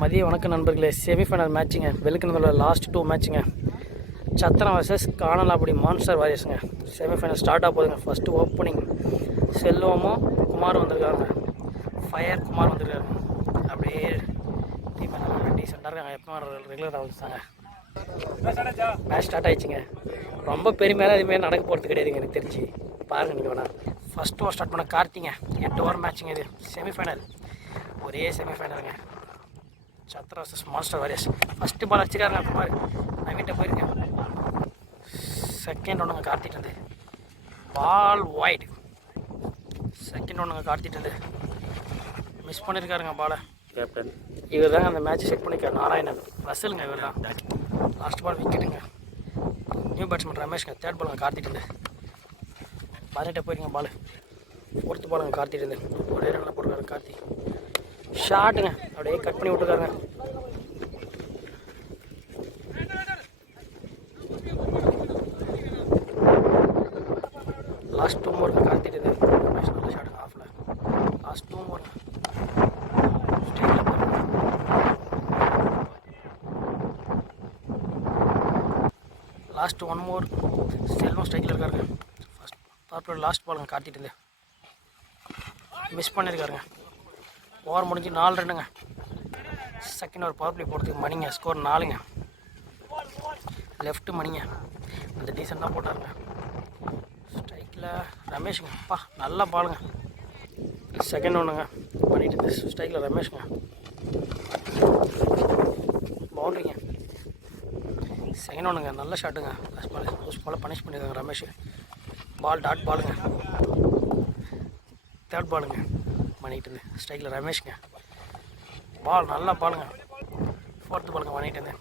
மதிய வணக்கம் நண்பர்களே. செமிஃபைனல் மேட்சுங்க. வெளுக்கணுல லாஸ்ட் 2 மேட்சுங்க. சத்திரம் வர்சஸ் காணலாபடி மான்ஸ்டர் வாரியர்ஸுங்க. செமிஃபைனல் ஸ்டார்ட் ஆக போகுதுங்க. ஃபஸ்ட்டு ஓப்பனிங் செல்வமும் குமார் வந்திருக்காங்க. ஃபயர் குமார் வந்திருக்காரு. அப்படியே டீம் எல்லாம் டீசெண்டாக இருக்காங்க. எப்போ ரெகுலராக வந்துட்டாங்க. மேட்ச் ஸ்டார்ட் ஆகிடுச்சிங்க. ரொம்ப பெருமையாக இதுமாரி நடக்க போகிறது கிடையாதுங்க எனக்கு தெரிஞ்சு. பாருங்கள் நீங்கள் வேணா. ஃபஸ்ட் ஓவர் ஸ்டார்ட் பண்ண கார்த்திங்க. 8 ஓவர் மேட்சுங்க. இது செமிஃபைனல், ஒரே செமிஃபைனலுங்க. Sathra versus monster warriors. First ball அடிச்சிருக்காருங்க குமார். நான் வீட்டை போயிருக்கேன். செகண்ட் ஒன்றுங்க கார்த்திட்டு வந்து பால் வைட். செகண்ட் ஒன்றுங்க கார்த்திட்டு வந்து மிஸ் பண்ணியிருக்காருங்க பாலை. கேப்டன் இவர் தாங்க அந்த மேட்ச் செட் பண்ணியிருக்காரு. நாராயணன் ரசலுங்க இவர் தான். லாஸ்ட் பால் விக்கெட்டுங்க. நியூ பேட்ஸ்மேன் ரமேஷ்ங்க. தேர்ட் பாலுங்க கார்த்திட்டு வந்து 18 போயிருங்க பால். 4th பாலுங்க கார்த்திட்டு வந்து ஒரே ரன்னில் போட்டுருக்காரு கார்த்தி. ஷாட்டுங்க அப்படியே கட் பண்ணி விட்டுருக்காங்க. லாஸ்ட் 2 ஓவருக்கு கார்த்திட்டு ரமேஷ் நல்ல ஷாட்டுங்க ஆஃபில். லாஸ்ட் 2 ஓவர் லாஸ்ட் 1 ஓவர் செல்வம் ஸ்ட்ரைக்கில் இருக்காருங்க. ஃபஸ்ட் பவர் லாஸ்ட் பாலுங்க கார்த்திட்டு மிஸ் பண்ணியிருக்காருங்க. ஓவர் முடிஞ்சு 4 ரன்னுங்க. செகண்ட் ஓவர் பவர் பிளே போகிறதுக்கு மணிங்க. ஸ்கோர் 4ங்க. லெஃப்ட்டு மணிங்க அந்த டீசெண்டாக போட்டாருங்க. ஸ்ட்ரைக்கில் ரமேஷுங்க. அப்பா நல்ல பாலுங்க. செகண்ட் ஒன்றுங்க பண்ணிட்டு ஸ்ட்ரைக்கில் ரமேஷுங்க. பவுண்ட்ரிங்க. செகண்ட் ஒன்றுங்க நல்ல ஷாட்டுங்க. ஃபஸ்ட் பால் பனிஷ் பண்ணியிருக்காங்க ரமேஷ். பால் டாட் பாலுங்க. தேர்ட் பாலுங்க பண்ணிட்டு ஸ்ட்ரைக்கில் ரமேஷ்ங்க. பால் நல்லா பாலுங்க. 4th பாலுங்க பண்ணிட்டு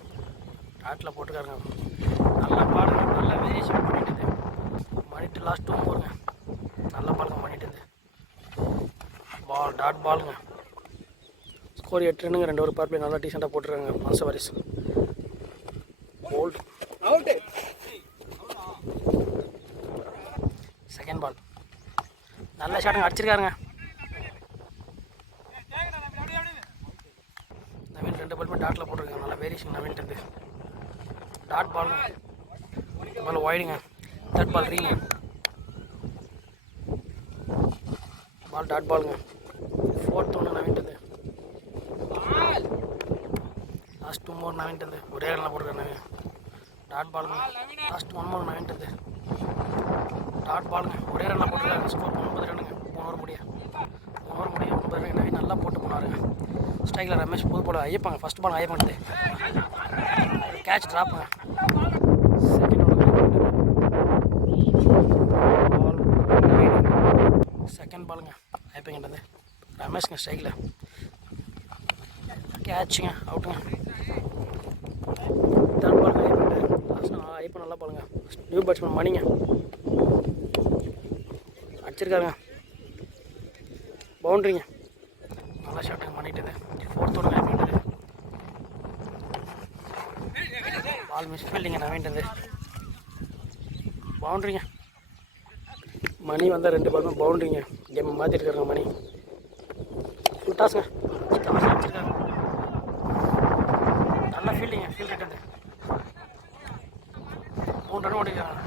டாட்டில் போட்டுக்காருங்க. நல்ல பாலுங்க. நல்ல வேரியேஷன் பண்ணிட்டு லாஸ்ட் 2 ஓவருங்க நல்ல பாலுங்க பண்ணிட்டு பால் டாட் பாலுங்க. ஸ்கோர் 8 ரன்னுங்க. 2 ஓவர் பவர் பிளே நல்லா டீசெண்டாக போட்டுருக்காங்க மான்ஸ்டர் வாரியர்ஸ். போல்ட் செகண்ட் பால் நல்ல ஷாட்டுங்க அடிச்சிருக்காருங்க. நவீன் 2 பாலுமே டாட்டில் போட்டிருக்காங்க. நல்லா வேரியேஷன் நவீன்ட்டு டாட் பாலுங்க. பால் ஒய்டுங்க. Third ball ரீங்க. பால் டாட் பாலுங்க. 4th ஒன்று நவீன்ட்டு லாஸ்ட் 2 ஓவர் நவீன்ட்டு ஒரே ரன்னில் போட்டிருக்காங்க. டாட் பாலுங்க. லாஸ்ட் 1 ஓவர் நவீன்ட்டு டாட் பாலுங்க. ஒரே ரன்னில் போட்டிருக்காங்க. ஸ்கோர் 9 ரன்னுங்க. 3 ஓவர் முடிய 9 ரன். நவீன் நல்லா போட்டு போனாருங்க. ஸ்ட்ரைக்கில் ரமேஷ் புது போல ஐயப்பாங்க. ஃபஸ்ட் பால் ஐயப்பாங்க. கேட்ச் ட்ராப்புங்க. செகண்ட் பாலுங்க ஐயப்பாங்கிட்ட ரமேஷ்ங்க. ஸ்ட்ரைக்கில் கேட்சுங்க அவுட்டுங்க. தேர்ட் பாலுங்க ஐயப்பா நல்லா பாலுங்க. New batsman மணிங்க அடிச்சிருக்காருங்க. பவுண்ட்ரிங்க நல்லா ஷாட்டுங்க பண்ணிட்டு 4th ஓவர் நவீன்ட்டு பால் மிஸ் ஃபீல்டிங்க நவீன்ட்டு பவுண்ட்ரிங்க. மணி வந்தால் 2 பாலுமே பவுண்ட்ரிங்க. கேம் மாற்றிருக்காருங்க மணி. ஃபுல் டாஸுங்க. அடிச்சிருக்காங்க. நல்லா ஃபீல்டிங்க. ஃபீல்ட் ரேட்டு 3 ரன் ஓடிருக்காங்க.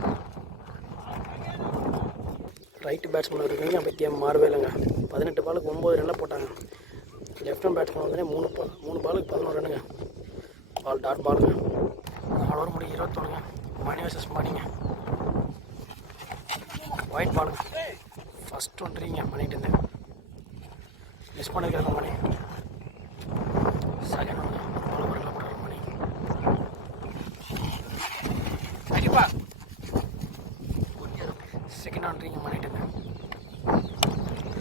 ரைட்டு பேட்ஸ்மேன் இருக்குங்க. அப்போ கேம் மாறவே இல்லைங்க. 18 பாலுக்கு 9 ரன்னில் போட்டாங்க. லெஃப்ட் ஹேண்ட் பேட்ஸ்மேன் வந்து 3 பாலுக்கு 11 ரன்னுங்க. பால் டாட் பாலுங்க. 4 ஓவர் முடியும் 21ங்க. மணி வர்சஸ் மணிங்க. ஒயிட் பாலுங்க. ஃபஸ்ட் ஒன் ரீங்க பண்ணிட்டு மிஸ் பண்ணிக்கிறாங்க மணி. செகண்ட் ஒன்று பால் ஓவரில் போடுற மணி. செகண்ட் ஒன் ரீங்க பண்ணிட்டு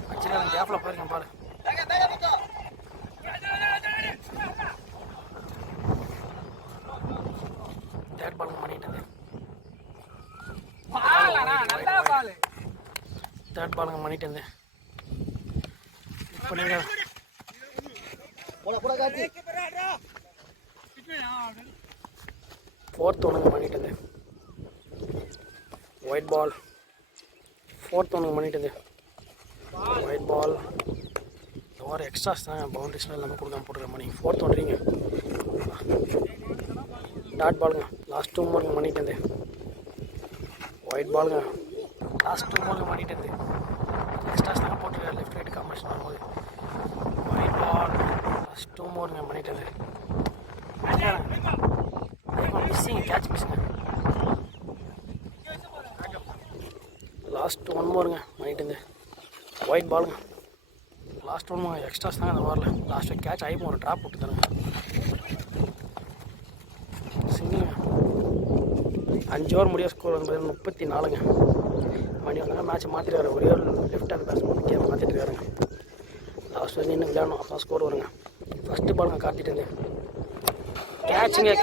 வச்சுருக்காங்க. கேப்பில் போயிருக்கேன் பால். தேர்ட் பாலுங்க பண்ணிட்டு தேர்ட் பாலுங்க பண்ணிட்டு ஃபோர்த் ஒன்றுங்க பண்ணிட்டு ஒயிட் பால். 4th ஒன்றுங்க பண்ணிட்டு ஒயிட் பால் வாரம் எக்ஸ்ட்ராஸ் தான் பவுண்டரிஸ்லாம் எல்லாமே கொடுக்காம போட்டுருக்க மணி. 4th ஓடுறீங்க. டாட் பாலுங்க. லாஸ்ட் 2 ஓவருங்க பண்ணிட்டு இருந்து. ஒயிட் பாலுங்க. லாஸ்ட் 2 ஓவருங்க பண்ணிட்டு இருந்து. எக்ஸ்ட்ராஸ் தான் போட்டுருக்காரு லெஃப்ட் ரைட் காம்பினேஷன் வரும்போது. White ball. லாஸ்ட் 2 ஓவருங்க பண்ணிட்டு இருந்து. மிஸ்ஸிங் கேட்ச் மிஸ்ஸுங்க. லாஸ்ட் 1 ஓவருங்க பண்ணிட்டு இருந்து. ஒயிட் பாலுங்க. லாஸ்ட் 1 எக்ஸ்ட்ராஸ் தாங்க அந்த ஓவரில். லாஸ்ட் கேட்ச் ஆகி ஒரு ட்ராப் விட்டு தருங்க. சிங்கிளுங்க. 5 ஓவர் முடிய ஸ்கோர் வந்து 34ங்க. மணி வந்தாங்க மேட்ச் மாற்றிருக்காரு. ஒரே ஒரு லெஃப்ட் ஹேண்ட் பேட்ஸ்மேன் கேம் மாற்றிட்டு இருக்காருங்க. லாஸ்ட் வந்து இன்னும் விளையாடணும். அப்போ ஸ்கோர் வருங்க. ஃபஸ்ட்டு பாலுங்க காத்திட்டு இருந்து. கேட்சுங்க.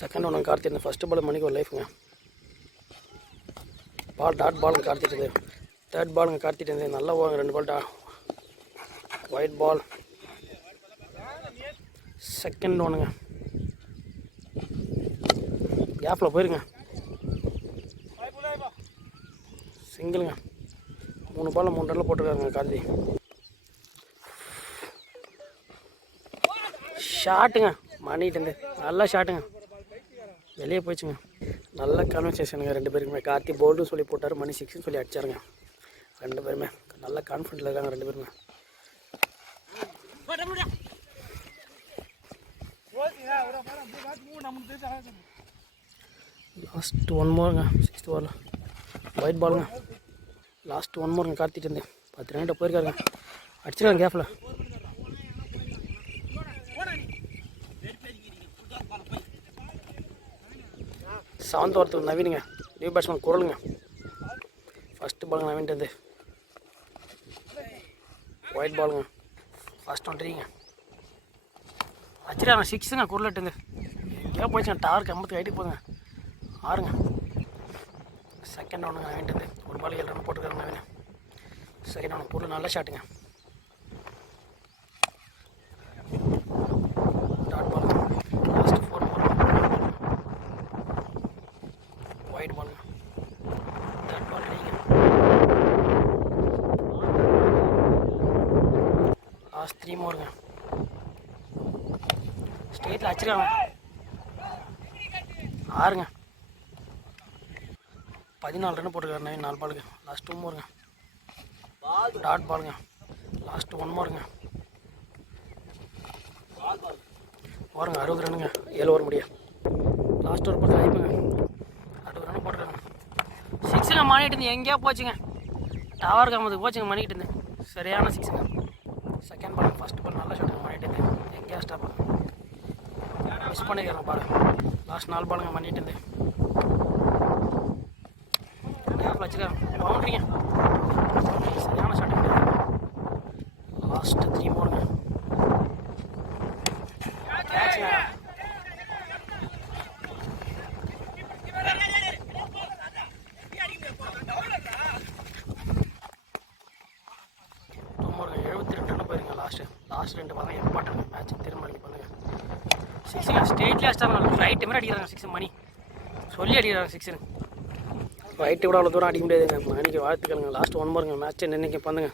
செகண்ட் ஒன்று கார்த்திட்டு. ஃபஸ்ட்டு பால் மணிக்கு ஒரு லைஃபுங்க. பால் டாட் பாலுங்க கார்த்திட்டு. தேர்ட் பாலுங்க கார்த்திட்டு. நல்லா போவாங்க 2 பால் ஒயிட் பால். செகண்ட் ஒன்றுங்க கேப்பில் போயிருங்க. சிங்கிளுங்க. 3 பாலில் 3 ரன்னில் போட்டிருக்காருங்க கார்த்தி. ஷாட்டுங்க மணிகிட்டேருந்து. நல்லா ஷாட்டுங்க. வெளியே போயிடுச்சுங்க. நல்ல கான்வர்சேஷனுங்க 2 பேருக்குமே. கார்த்தி போல்டும் சொல்லி போட்டார், மணி 6ன்னு சொல்லி அடிச்சாருங்க. 2 பேருமே நல்ல கான்ஃபிடென்ட்டில் இருக்காங்க 2 பேருமே. லாஸ்ட் 1 மோருங்க 6th ஓவரில். ஒயிட் பாலுங்க. லாஸ்ட் 1 மோருங்க கார்த்திட்டு இருந்தேன். 10 ரன்கிட்ட போயிருக்காருங்க. அடிச்சிருக்காங்க கேப்பில். செவன்த் ஓவருக்கு நவீனுங்க. நியூ பேட்ஸ்மேன் குரலுங்க. ஃபஸ்ட்டு பாலுங்க நவீன்ட்டு. ஒயிட் பாலுங்க. ஃபஸ்ட் 23ங்க. அச்சிராங்க 6ங்க குரலிட்டு. எங்கேயோ போயிடுச்சுங்க. டவர் கம்பத்துக்கு ஐட்டி போதுங்க. 6ங்க. செகண்ட் ஒன்றுங்க நவீன்ட்டு. 1 பால் 7 ரன் போட்டுருக்காரு நவீன். செகண்ட் ஒன்று பொருள் நல்ல ஷாட்டுங்க. டாட் பாலுங்க. லாஸ்ட் 4 ஒயிட் பாலுங்க. தேர்ட் பால் ரெடிங்க. லாஸ்ட் 3 மோருங்க. ஸ்டேட்டில் அடிச்சிருக்காங்க. 6ங்க. 14 ரன் போட்டுருக்காரு நவீன் 4 பாலுக்கு. லாஸ்ட் 2 மோருங்க. டாட் பாலுங்க. லாஸ்ட் 1 மோருங்க. ஓவருங்க 60 ரன்னுங்க. 7 ஓவர் முடியும். லாஸ்ட் ஒரு போட்டு அழிப்புங்க. 60 ரன் போட்டுருக்காங்க. 6ங்க மானிட்டு எங்கேயோ போச்சுங்க. டவர் கம்பத்துக்கு போச்சுங்க மணிக்கிட்டு. சரியான 6ங்க. செகண்ட் பால் ஃபஸ்ட் பால் நல்ல ஷாட்டுங்க மானிட்டு. எங்கேயா ஸ்டாப் மிஸ் பண்ணிக்கிறேன் பால். லாஸ்ட் 4 பாலுங்க பண்ணிட்டு. கேப்பில் வச்சுருக்காங்க. பவுண்ட்ரிங்க. சரியான ஷாட்டுங்க. லாஸ்ட் 3 மோருங்க. கேட்சுங்க. லாஸ்ட் 2 பாருங்க இம்பார்ட்டன்ட் மேட்ச் திரும்ப அடிக்க பண்ணுங்க. 6ங்க ஸ்டேட்லேயே அடிச்சாங்க. ரைட்டு மாரி அடிக்கிறாங்க 6 மணி சொல்லி அடிக்கிறாங்க 6ன்னு. ரைட்டு கூட அவ்வளோ தூரம் அடிக்க முடியாதுங்க. மணிக்கு வாழ்த்துக்களுங்க. லாஸ்ட் 1 பாருங்க மேட்ச் நினைக்க பண்ணுங்க.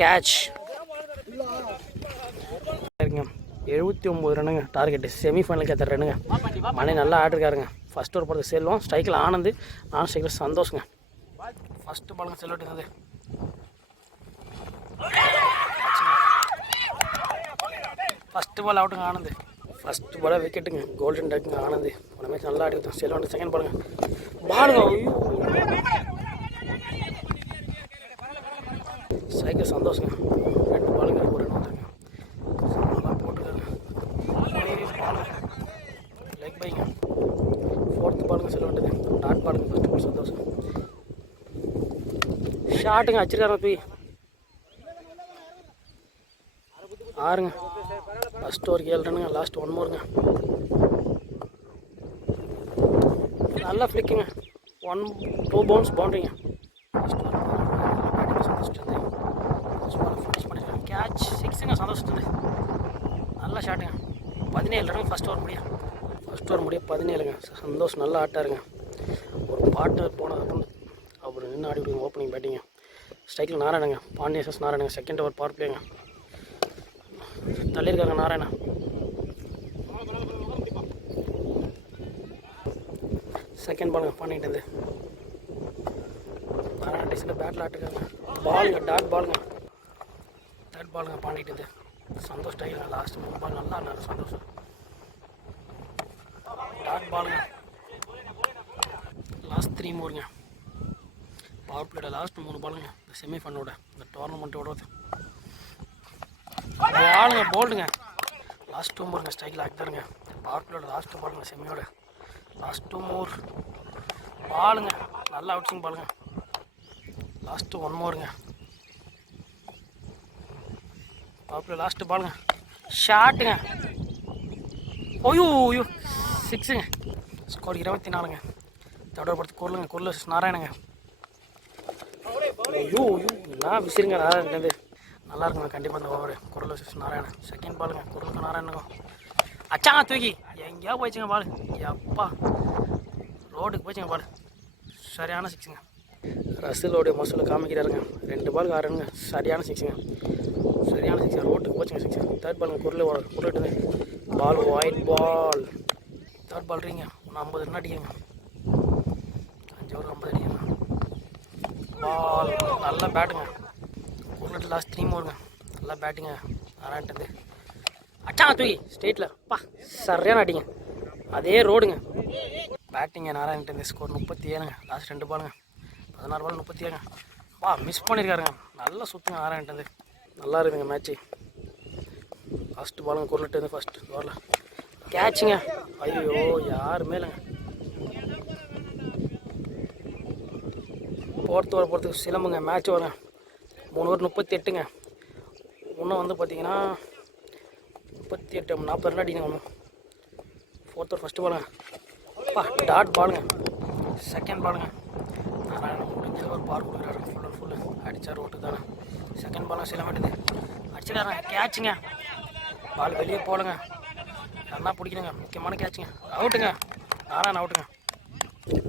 கேட்ச் இருக்குங்க. 79 ரன்னுங்க டார்கெட்டு. செமிஃபைனலுக்கு ஏற்ற ரன்னுங்க. மணி நல்லா ஆடிருக்காருங்க. ஃபஸ்ட் ஒரு போகிறது செல்வம். ஸ்ட்ரைக்கில் ஆனந்து. நான் ஸ்ட்ரைக்கில் சந்தோஷங்க. ஃபஸ்ட்டு பாலுங்க செல்வட்டு இருந்தது. ஃபஸ்ட்டு பால் அவுட்டுங்க ஆனந்து. ஃபஸ்ட்டு பாலாக விக்கெட்டுங்க. கோல்டன் டக்குங்க ஆனந்து. ஒரு மேட்ச் நல்லா ஆடி கொடுத்தோம். செல்வன் செகண்ட் பாலுங்க. பாலுங்க. ஐயோ சைக்கிள் சந்தோஷங்க. 2 பாலுங்க 1 ரன் வந்துருங்க. நல்லா போட்டுருக்காங்க. லெக் பைங்க. 4th பாலுங்க செல்வன்ட்டுது. டாட் பாலுங்க. ஃபஸ்ட்டு பால் சந்தோஷம். ஷாட்டுங்க வச்சிருக்காங்க. போய் 6ங்க. ஃபஸ்ட் ஓவருக்கு 7 ரன்னுங்க. லாஸ்ட் 1 மோருங்க. நல்லா ஃப்ளிக்குங்க. 2 பவுன்ஸ் பவுண்ட்ரிங்க. ஃபஸ்ட் ஃபினிஷ் பண்ணிருக்காங்க. கேட்ச் 6ங்க சந்தோஷத்துது. நல்ல ஷாட்டுங்க. 17 ரன் ஃபஸ்ட் ஓவர் முடியும். ஃபஸ்ட் ஓவர் முடியும் 17ங்க. சந்தோஷம் நல்லா ஆட்டாருங்க. ஒரு பார்ட்னர் போனதுக்கப்புறம் அவர் நின்று ஆடி விடுங்க ஓப்பனிங் பேட்டிங்க. ஸ்ட்ரைக்கில் நாராயணங்க, பாண்டிய எஸ்எஸ் நாராயணங்க. செகண்ட் ஓவர் பவர் பிளேங்க, தள்ளியிருக்காங்க நாராயணா. செகண்ட் பாலுங்க பண்ணிட்டு நாராயண டிஸில் பேட்டில் ஆட்டுக்காங்க. பாலுங்க டாட் பாலுங்க, தேர்ட் பாலுங்க பண்ணிட்டு சந்தோஷ் டைலர். லாஸ்ட் 3 பால் நல்லா இருந்தார் சந்தோஷம். டாட் பாலுங்க, லாஸ்ட் 3 மூருங்க. பவர் பிளேயோட லாஸ்ட் 3 பாலுங்க இந்த செமிஃபைனலோட இந்த டோர்னமெண்ட்டோட பாலுங்க. போல்டுங்க, லாஸ்ட் 2 மூருங்க. ஸ்ட்ரைக்கில் ஆக்டருங்க. பவர் பிளேயோட லாஸ்ட் பாலுங்க செமியோட லாஸ்ட் 2 மூர் பாலுங்க. நல்லா அவுட்ஸிங் பாலுங்க. லாஸ்ட்டு 1 மூருங்க. பவர் லாஸ்ட் பாலுங்க. ஷாட்டுங்க. ஓய்யோ 6ங்க. ஸ்கோர் 24ங்க. தடவை படுத்து குரலுங்க நாராயணங்க. ஐயோ நான் விசிறுங்க நாராயணது. நல்லா இருக்குங்க கண்டிப்பாக இந்த ஓவர். குரல் நாராயணன். செகண்ட் பாலுங்க குரலுக்கு நாராயணனுக்கும். அச்சாங்க தூக்கி எங்கேயா போயிடுச்சுங்க பால். எப்பா ரோடுக்கு போயிடுச்சுங்க பால். சரியான 6ங்க. ரசிலோடைய மசூலை காமிக்கிறாருங்க. 2 பாலுக்கு 6 ரன்னுங்க. சரியான 6ங்க. சரியான 6 ரோட்டுக்கு போச்சுங்க 6. தேர்ட் பாலுங்க குரலுட்டுது. Ball wide ball. Third ball ரீங்க. 50 ரன் அடிக்குங்க. 5 ஓவர் 50 அடிக்குங்க. பால் நல்லா பேட்டுங்க. குரலுட்டு லாஸ்ட் 3 மூருங்க. நல்லா பேட்டிங்க நாராயணட்டு. அச்சாங்க தூக்கி ஸ்ட்ரெயிட்டில் பா சரியான அடிங்க. அதே ரோடுங்க. பேட்டிங்க நாராயணட்டு. ஸ்கோர் 37ங்க. லாஸ்ட் 2 பாலுங்க. 16 பால் 37ங்க. பா மிஸ் பண்ணியிருக்காருங்க. நல்லா சுற்றுங்க நாராயணட்டு. நல்லா இருக்குதுங்க மேட்ச்சு. லாஸ்ட் பாலுங்க குரலிட்டு ஃபஸ்ட் ஓவரில் கேட்சுங்க. ஐயோ யாருமே இல்லைங்க. 4th ஓவர் போகிறதுக்கு சிலம்புங்க. மேட்ச் வருங்க. 3 ஓவர் 38ங்க. இன்னும் வந்து பார்த்தீங்கன்னா 38 40 ரன் அடிங்க ஒன்று. 4th ஓவர் ஃபஸ்ட்டு பாலுங்க. பா டாட் பாலுங்க. செகண்ட் பாலுங்க. நாராயணன் முடிஞ்ச ஒரு பால் கொடுக்குறாரு. ஃபுல் அண்ட் ஃபுல்லு அடித்தார் ஓட்டு தானே. செகண்ட் பாலுங்க சிலம்பட்டுது. அடிச்சுக்காரங்க. கேட்சுங்க. பால் வெளியே போடுங்க. நல்லா பிடிக்கணுங்க. முக்கியமான கேட்சுங்க. அவுட்டுங்க. நாராயணன் அவுட்டுங்க.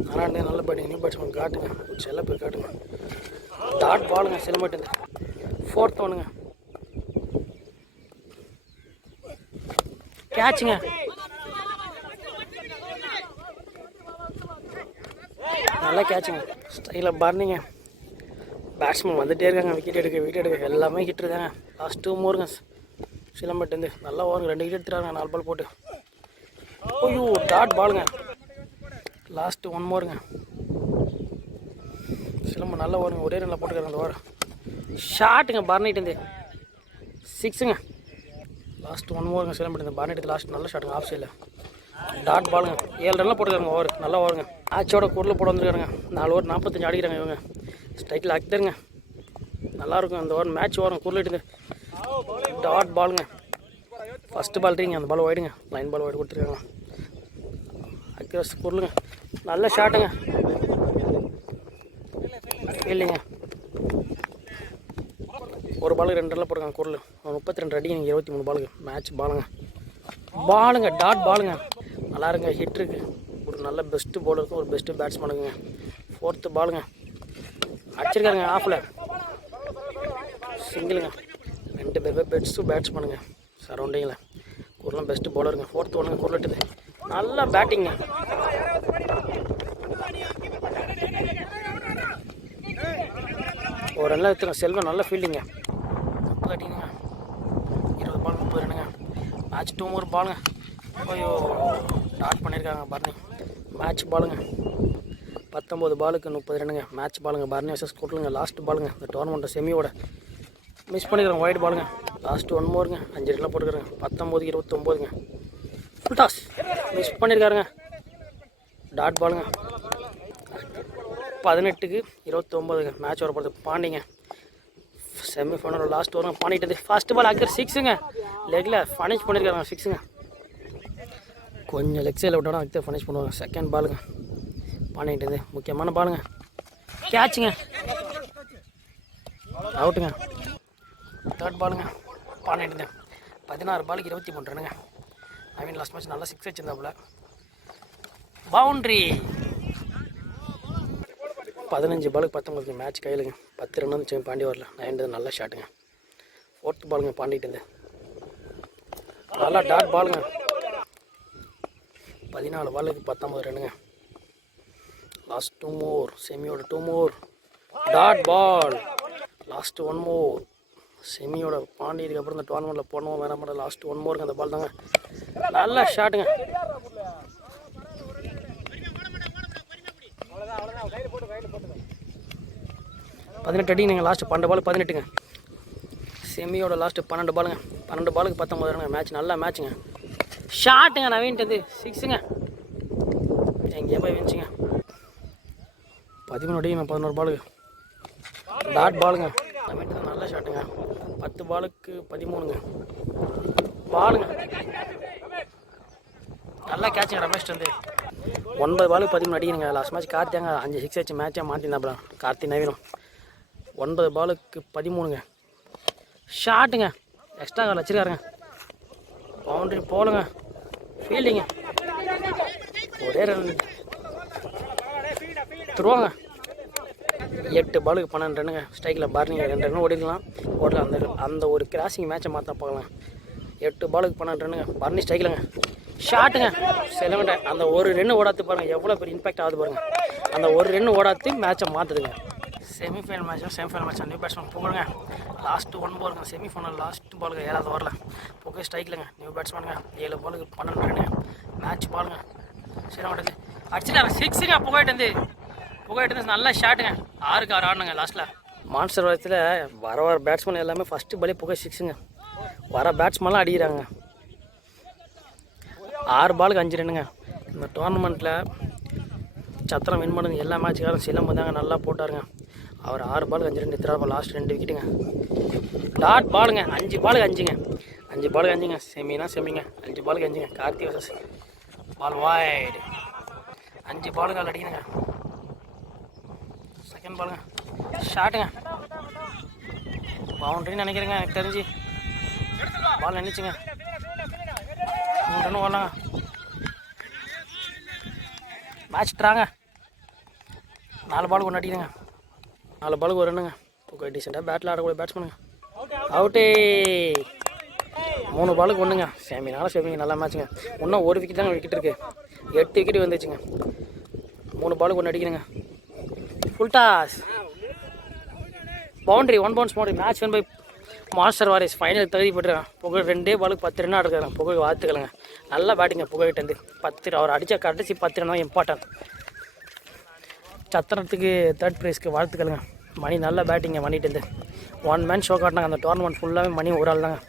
நாராயணன் நல்ல பேட்டிங். நியூ பேட்ஸ்மேன் காட்டுங்க. செல்ல பேர் காட்டுங்க. டாட் பாலுங்க சிலம்பட்டுது. 4th ஒன்றுங்க. கேட்சுங்க. நல்லா கேட்சுங்க. ஸ்டைலில் பர்னிங்க. பேட்ஸ்மேன் வந்துகிட்டே இருக்காங்க. விக்கெட் எடுக்க எல்லாமே ஹிட் இருக்காங்க. லாஸ்ட் 2 மூருங்க. சிலம்பட்டு நல்லா ஓவருங்க. 2 விக்கெட் எடுத்துறாங்க 4 பால் போட்டு. ஐயோ டாட் பாலுங்க. லாஸ்ட்டு 1 மூருங்க. சிலம்பு நல்லா ஓவருங்க. ஒரே ரனில் போட்டுக்கிறாங்க அந்த ஓவர். ஷாட்டுங்க பர்னிட்டு 6ங்க. லாஸ்ட் 1 மூருங்க. சிலம்பட்டு பர்னிட்டு லாஸ்ட் நல்ல ஷாட்டுங்க. ஆஃப் சைடில் டாட் பாலுங்க. 7 ரன்லாம் போட்டுருக்காங்க ஓவர். நல்லா ஓவருங்க. ஆச்சோட குரலில் போட வந்துருக்காங்க. 4 ஓவர் 45 அடிக்கிறாங்க இவங்க. ஸ்ட்ரைக்கில் அக்தருங்க. நல்லாயிருக்கும் அந்த ஓவர். மேட்ச் ஓவருங்க. குரலிட்டுங்க. டாட் பாலுங்க. ஃபஸ்ட்டு பால் ரீங்க. அந்த பால் ஒயிடுங்க. லைன் பால் ஒயிடு கொடுத்துருக்காங்க. அக்ரஸ் குரலுங்க. நல்ல ஷாட்டுங்க. இல்லைங்க. ஒரு பாலுக்கு 2 ரன்லாம் போட்டுருக்காங்க குரல். 32 அடிங்க. 23 பாலுக்கு. மேட்ச் பாலுங்க டாட் பாலுங்க. நல்லா இருங்க. ஹிட் இருக்குது. ஒரு நல்ல பெஸ்ட்டு பவுலருக்கு ஒரு பெஸ்ட்டு பேட்ஸ்மேனுக்குங்க. 4th பாலுங்க. அடிச்சிருக்காருங்க ஆஃபில். சிங்கிளுங்க. 2 பேர் பேட்ஸ்மேனுங்க சரௌண்டிங்கில். குரலாம் பெஸ்ட்டு பவுலருங்க. 4th ஒன்றுங்க. குரலிட்டுது. நல்லா பேட்டிங்க. ஒரு ரன்லாம் எடுத்துங்க. செல்வம் நல்ல ஃபீல்டிங்க. 30 அடிங்க. 20 பால் 30 ரன்னுங்க. மேட்ச் 2 மூர் பாலுங்க. ஐயோ டாட் பண்ணியிருக்காங்க பர்னி. மேட்ச் பாலுங்க. 19 பாலுக்கு 30 ரன்னுங்க. மேட்ச் பாலுங்க. பர்னி வர்சஸ் குரலுங்க. லாஸ்ட் பாலுங்க. இந்த டோர்னமெண்ட் செமியோட மிஸ் பண்ணிக்கிறோம். ஒயிட் பாலுங்க. லாஸ்ட் 1 மூருங்க. 5 ரன்லாம் போட்டுக்கிறேங்க. 19-29ங்க. ஃபுல் டாஸ் மிஸ் பண்ணியிருக்காருங்க. டாட் பாலுங்க. 18க்கு 29ங்க. மேட்ச் வர போகிறது. பாண்டிங்க செமிஃபைனல் லாஸ்ட் ஓவருங்க. பாண்டிட்டு ஃபஸ்ட்டு பால் அக்கர் 6ங்க. லெக்கில் ஃபனிஷ் பண்ணியிருக்காங்க 6ங்க. கொஞ்சம் லெக் சைடில் விட்டோன்னா அக்கர் ஃபனிஷ் பண்ணுவாங்க. செகண்ட் பாலுங்க. பாண்டிட்டு முக்கியமான பாலுங்க. கேட்சுங்க. அவுட்டுங்க. தேர்ட் பாலுங்க. பாண்டிட்டு 16 பாலுக்கு 23 ரன்னுங்க. நவீன் லாஸ்ட் மேட்ச் நல்லா 6 வச்சுருந்தாப்புல. பவுண்ட்ரி 15 பாலுக்கு 19 மேட்ச் கையிலுங்க. 10 ரன் வந்து பாண்டி வரல. 9 நல்ல ஷாட்டுங்க. 4th பாலுங்க பாண்டிட்டு இருந்து நல்லா டாட் பாலுங்க. 14 பாலுக்கு 19 ரன்னுங்க. Last 2 more. செமியோட 2 more. Dot ball. Last 1 more. செமியோட பாண்டியதுக்கு அப்புறம் இந்த டோர்னமெண்ட்டில் போடணும் வேற மாதிரி லாஸ்ட் 1 மோருக்கு அந்த பால் தாங்க. நல்ல ஷாட்டுங்க. 18 அடிங்க. லாஸ்ட் 12 பால் 18ங்க. செமியோட லாஸ்ட்டு 12 பாலுங்க. 12 பாலுக்கு 19 ரன்னுங்க. மேட்ச் நல்ல மேட்ச்சுங்க. ஷாட்டுங்க நவீன்ட்டு 6ங்க. எங்கேயோ போய் வந்துச்சுங்க. 13 அடிங்க. 11 பாலுக்கு டாட் பாலுங்க. நவீன்ட்டு நல்ல ஷாட்டுங்க. 10 பாலுக்கு 13ங்க. பாலுங்க நல்லா கேட்சுங்க. ரமேஷ் வந்து 9 பாலுக்கு 13 அடிக்கணுங்க. லாஸ்ட் மேட்ச் கார்த்தியாங்க 5 6 வச்சு மேட்சே மாற்றிருந்தாப்புல கார்த்தி நவீனம். 9 பாலுக்கு 13ங்க. ஷாட்டுங்க. எக்ஸ்ட்ரா கால் வச்சுருக்காருங்க. பவுண்ட்ரி போலுங்க. ஃபீல்டிங்க ஒரே ரன் துருவாங்க. 8 பாலுக்கு 12 ரன்னுங்க. ஸ்ட்ரைக்கில் பர்னிங்க 2 ரன் ஓடிக்கலாம். ஓடல அந்த ஒரு கிராசிங் மேட்சை மாற்ற பார்க்கலாம். 8 பாலுக்கு 12 ரன்னுங்க. பர்னி ஸ்ட்ரைக்கிலங்க. ஷாட்டுங்க. செலவன்ட அந்த ஒரு ரன் ஓடாத்து பாருங்கள் எவ்வளோ பெரிய இம்பாக்ட் ஆகுது பாருங்கள். அந்த ஒரு ரன் ஓடாத்து மேட்சை மாற்றுதுங்க. செமிஃபைனல் மேட்ச் நியூ பேட்ஸ்மேன் புகழுங்க. லாஸ்ட் 1 பாலுங்க. செமிஃபைனல் லாஸ்ட் பாலுங்க 7வது ஓவரில் புகை ஸ்ட்ரைக்கில்ங்க. நியூ பேட்ஸ்மேனுங்க. 7 பாலுக்கு 12 ரன்னு. மேட்ச் பாலுங்க. சரி மாட்டேது அடிச்சுட்டாங்க. 6ங்க. புகையிட்டு நல்ல ஷாட்டுங்க. 6க்கு 6 ஆடுங்க லாஸ்ட்டில். மான்ஸ்டர் வயத்தில் வர பேட்ஸ்மேன் எல்லாமே ஃபஸ்ட்டு பாலே புகை 6ங்க. வர பேட்ஸ்மேன்லாம் அடிக்கிறாங்க. 6 பாலுக்கு 5 ரன்னுங்க. இந்த டோர்னமெண்ட்டில் சத்திரம் வின் பண்ணுங்க. எல்லா மேட்சுக்காரும் சிலம்பு தாங்க நல்லா போட்டாருங்க. அவர் 6 பாலுக்கு 5 ரன் எடுத்துறாரு. லாஸ்ட் 2 விக்கெட்டுங்க. டாட் பாலுங்க. 5 பாலுக்கு 5ங்க. 5 பாலுக்கு 5ங்க. செமிங்க. 5 பாலுக்கு 5ங்க. கார்த்தி வர்சஸ் பால் வாய்டு. 5 பாலுக்கு ஆள் அடிக்கணுங்க. செகண்ட் பாலுங்க. ஷாட்டுங்க. பவுண்ட்ரின்னு நினைக்கிறேங்க எனக்கு தெரிஞ்சு. பால் நினைச்சுங்க. 3 ரன் ஓடலாங்க. மேட்ச் ட்ராங்க. 4 பாலுக்கு 1 அடிக்கணுங்க. 4 பாலுக்கு 1 ரன்னுங்க. இப்போ டீசெண்டாக பேட்டில் ஆடக்கூடிய பேட்ஸ்மேனுங்க. அவுட்டே. 3 பாலுக்கு 1ங்க. செமிங்க நல்லா மேட்சுங்க. இன்னும் ஒரு விக்கெட் தாங்க விக்கெட் இருக்குது. 8 விக்கெட் வந்துச்சுங்க. 3 பாலுக்கு 1 அடிக்கணுங்க. Full toss. Boundary 1 bounce boundary. Match win by monster warriors. Final தகுதி பெற்றுருக்காங்க. புகழ் 2 பாலுக்கு 10 ரன் ஆடுறாங்க. புகழ் வாழ்த்துக்கலுங்க. நல்லா பேட்டிங்க புகழ்கிட்டேருந்து 10 அவர் அடித்த கடைசி 10 ரன் தான் இம்பார்ட்டன்ட். சத்திரத்துக்கு 3rd ப்ரைஸ்க்கு வாழ்த்துக்கலுங்க. மணி நல்ல பேட்டிங்க பண்ணிட்டு 1 மேன் ஷோ காட்டினாங்க. அந்த டோர்னமெண்ட் ஃபுல்லாகவே மணி ஒரு ஆள் தாங்க.